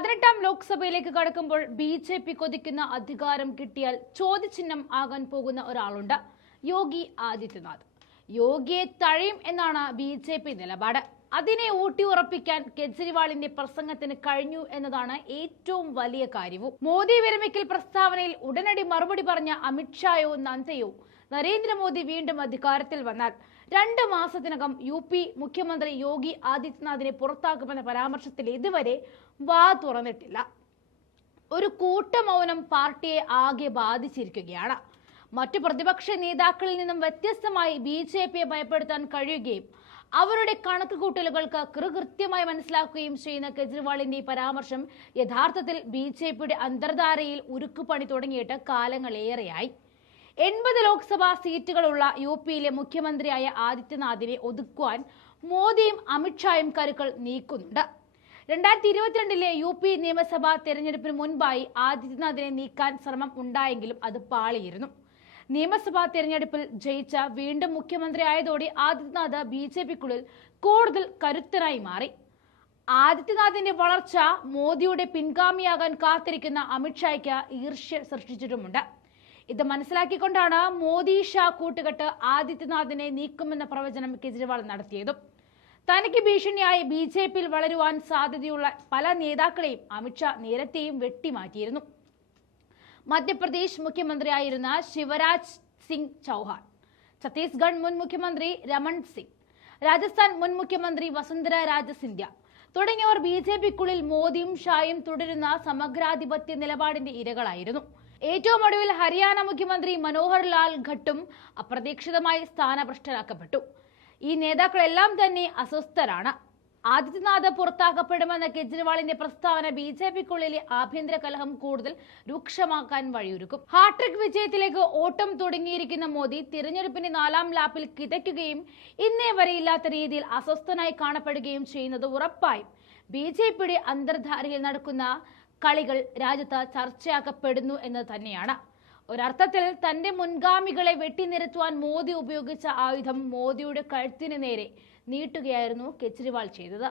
പതിനെട്ടാം ലോക്സഭയിലേക്ക് കടക്കുമ്പോൾ ബി ജെ പി കൊതിക്കുന്ന അധികാരം കിട്ടിയാൽ ചോദ്യചിഹ്നം ആകാൻ പോകുന്ന ഒരാളുണ്ട് യോഗി ആദിത്യനാഥ്. യോഗിയെ തഴയും എന്നാണ് ബി ജെ പി നിലപാട്. അതിനെ ഊട്ടി ഉറപ്പിക്കാൻ കെജ്രിവാളിന്റെ പ്രസംഗത്തിന് കഴിഞ്ഞു എന്നതാണ് ഏറ്റവും വലിയ കാര്യവും. മോദി വിരമിക്കൽ പ്രസ്താവനയിൽ ഉടനടി മറുപടി പറഞ്ഞ അമിത്ഷായോ നന്ദയോ നരേന്ദ്രമോദി വീണ്ടും അധികാരത്തിൽ വന്നാൽ രണ്ട് മാസത്തിനകം യു പി മുഖ്യമന്ത്രി യോഗി ആദിത്യനാഥിനെ പുറത്താക്കുമെന്ന പരാമർശത്തിൽ ഇതുവരെ വാ തുറന്നിട്ടില്ല. ഒരു കൂട്ടമൗനം പാർട്ടിയെ ആകെ ബാധിച്ചിരിക്കുകയാണ്. മറ്റു പ്രതിപക്ഷ നേതാക്കളിൽ നിന്നും വ്യത്യസ്തമായി ബി ജെ പിയെ ഭയപ്പെടുത്താൻ കഴിയുകയും അവരുടെ കണക്കുകൂട്ടലുകൾക്ക് കൃകൃത്യമായി മനസ്സിലാക്കുകയും ചെയ്യുന്ന കെജ്രിവാളിന്റെ ഈ പരാമർശം യഥാർത്ഥത്തിൽ ബി ജെ പിയുടെ അന്തർധാരയിൽ ഉരുക്കുപണി തുടങ്ങിയിട്ട് കാലങ്ങളേറെയായി. എൺപത് ലോക്സഭാ സീറ്റുകളുള്ള യു പിയിലെ മുഖ്യമന്ത്രിയായ ആദിത്യനാഥിനെ ഒതുക്കുവാൻ മോദിയും അമിത്ഷായും കരുക്കൾ നീക്കുന്നുണ്ട്. രണ്ടായിരത്തി ഇരുപത്തിരണ്ടിലെ യു പി നിയമസഭാ തെരഞ്ഞെടുപ്പിന് മുൻപായി ആദിത്യനാഥിനെ നീക്കാൻ ശ്രമം ഉണ്ടായെങ്കിലും അത് പാളിയിരുന്നു. നിയമസഭാ തെരഞ്ഞെടുപ്പിൽ ജയിച്ച വീണ്ടും മുഖ്യമന്ത്രിയായതോടെ ആദിത്യനാഥ് ബി ജെ പിക്കുള്ളിൽ കൂടുതൽ കരുത്തനായി മാറി. ആദിത്യനാഥിന്റെ വളർച്ച മോദിയുടെ പിൻഗാമിയാകാൻ കാത്തിരിക്കുന്ന അമിത്ഷായ്ക്ക് ഈർഷ്യ സൃഷ്ടിച്ചിട്ടുമുണ്ട്. ഇത് മനസ്സിലാക്കിക്കൊണ്ടാണ് മോദി ഷാ കൂട്ടുകെട്ട് ആദിത്യനാഥിനെ നീക്കുമെന്ന പ്രവചനം കെജ്രിവാൾ നടത്തിയതും. തനിക്ക് ഭീഷണിയായി ബി ജെ പിയിൽ വളരുവാൻ സാധ്യതയുള്ള പല നേതാക്കളെയും അമിത്ഷാ നേരത്തെയും വെട്ടിമാറ്റിയിരുന്നു. മധ്യപ്രദേശ് മുഖ്യമന്ത്രിയായിരുന്ന ശിവരാജ് സിംഗ് ചൗഹാൻ ഛത്തീസ്ഗഡ് മുൻ മുഖ്യമന്ത്രി രമൺ സിംഗ് രാജസ്ഥാൻ മുൻ മുഖ്യമന്ത്രി വസുന്ധര രാജ സിന്ധ്യ തുടങ്ങിയവർ ബി ജെ പിക്കുള്ളിൽ മോദിയും ഷായും തുടരുന്ന സമഗ്രാധിപത്യ നിലപാടിന്റെ ഇരകളായിരുന്നു. ഏറ്റവും ഒടുവിൽ ഹരിയാന മുഖ്യമന്ത്രി മനോഹർ ലാൽ ഘട്ടും അപ്രതീക്ഷിതമായി സ്ഥാനഭ്രഷ്ടനാക്കപ്പെട്ടു ഈ നേതാക്കളെല്ലാം തന്നെ അസ്വസ്ഥരാണ്. ആദിത്യനാഥ് പുറത്താക്കപ്പെടുമെന്ന കെജ്രിവാളിന്റെ പ്രസ്താവന ബി ജെ പിക്കുള്ളിലെ ആഭ്യന്തര കലഹം കൂടുതൽ രൂക്ഷമാക്കാൻ വഴിയൊരുക്കും. ഹാട്രിക് വിജയത്തിലേക്ക് ഓട്ടം തുടങ്ങിയിരിക്കുന്ന മോദി തിരഞ്ഞെടുപ്പിന്റെ നാലാം ലാപ്പിൽ കിതയ്ക്കുകയും ഇന്നേ വരെ ഇല്ലാത്ത രീതിയിൽ അസ്വസ്ഥനായി കാണപ്പെടുകയും ചെയ്യുന്നത് ഉറപ്പായും. ബി ജെ പിയുടെ അന്തർധാരയിൽ നടക്കുന്ന കളികൾ രാജ്യത്ത് ചർച്ചയാക്കപ്പെടുന്നു എന്ന് തന്നെയാണ്. ഒരർത്ഥത്തിൽ തന്റെ മുൻഗാമികളെ വെട്ടിനിരത്തുവാൻ മോദി ഉപയോഗിച്ച ആയുധം മോദിയുടെ കഴുത്തിന് നേരെ നീട്ടുകയായിരുന്നു കെജ്രിവാൾ ചെയ്തത്.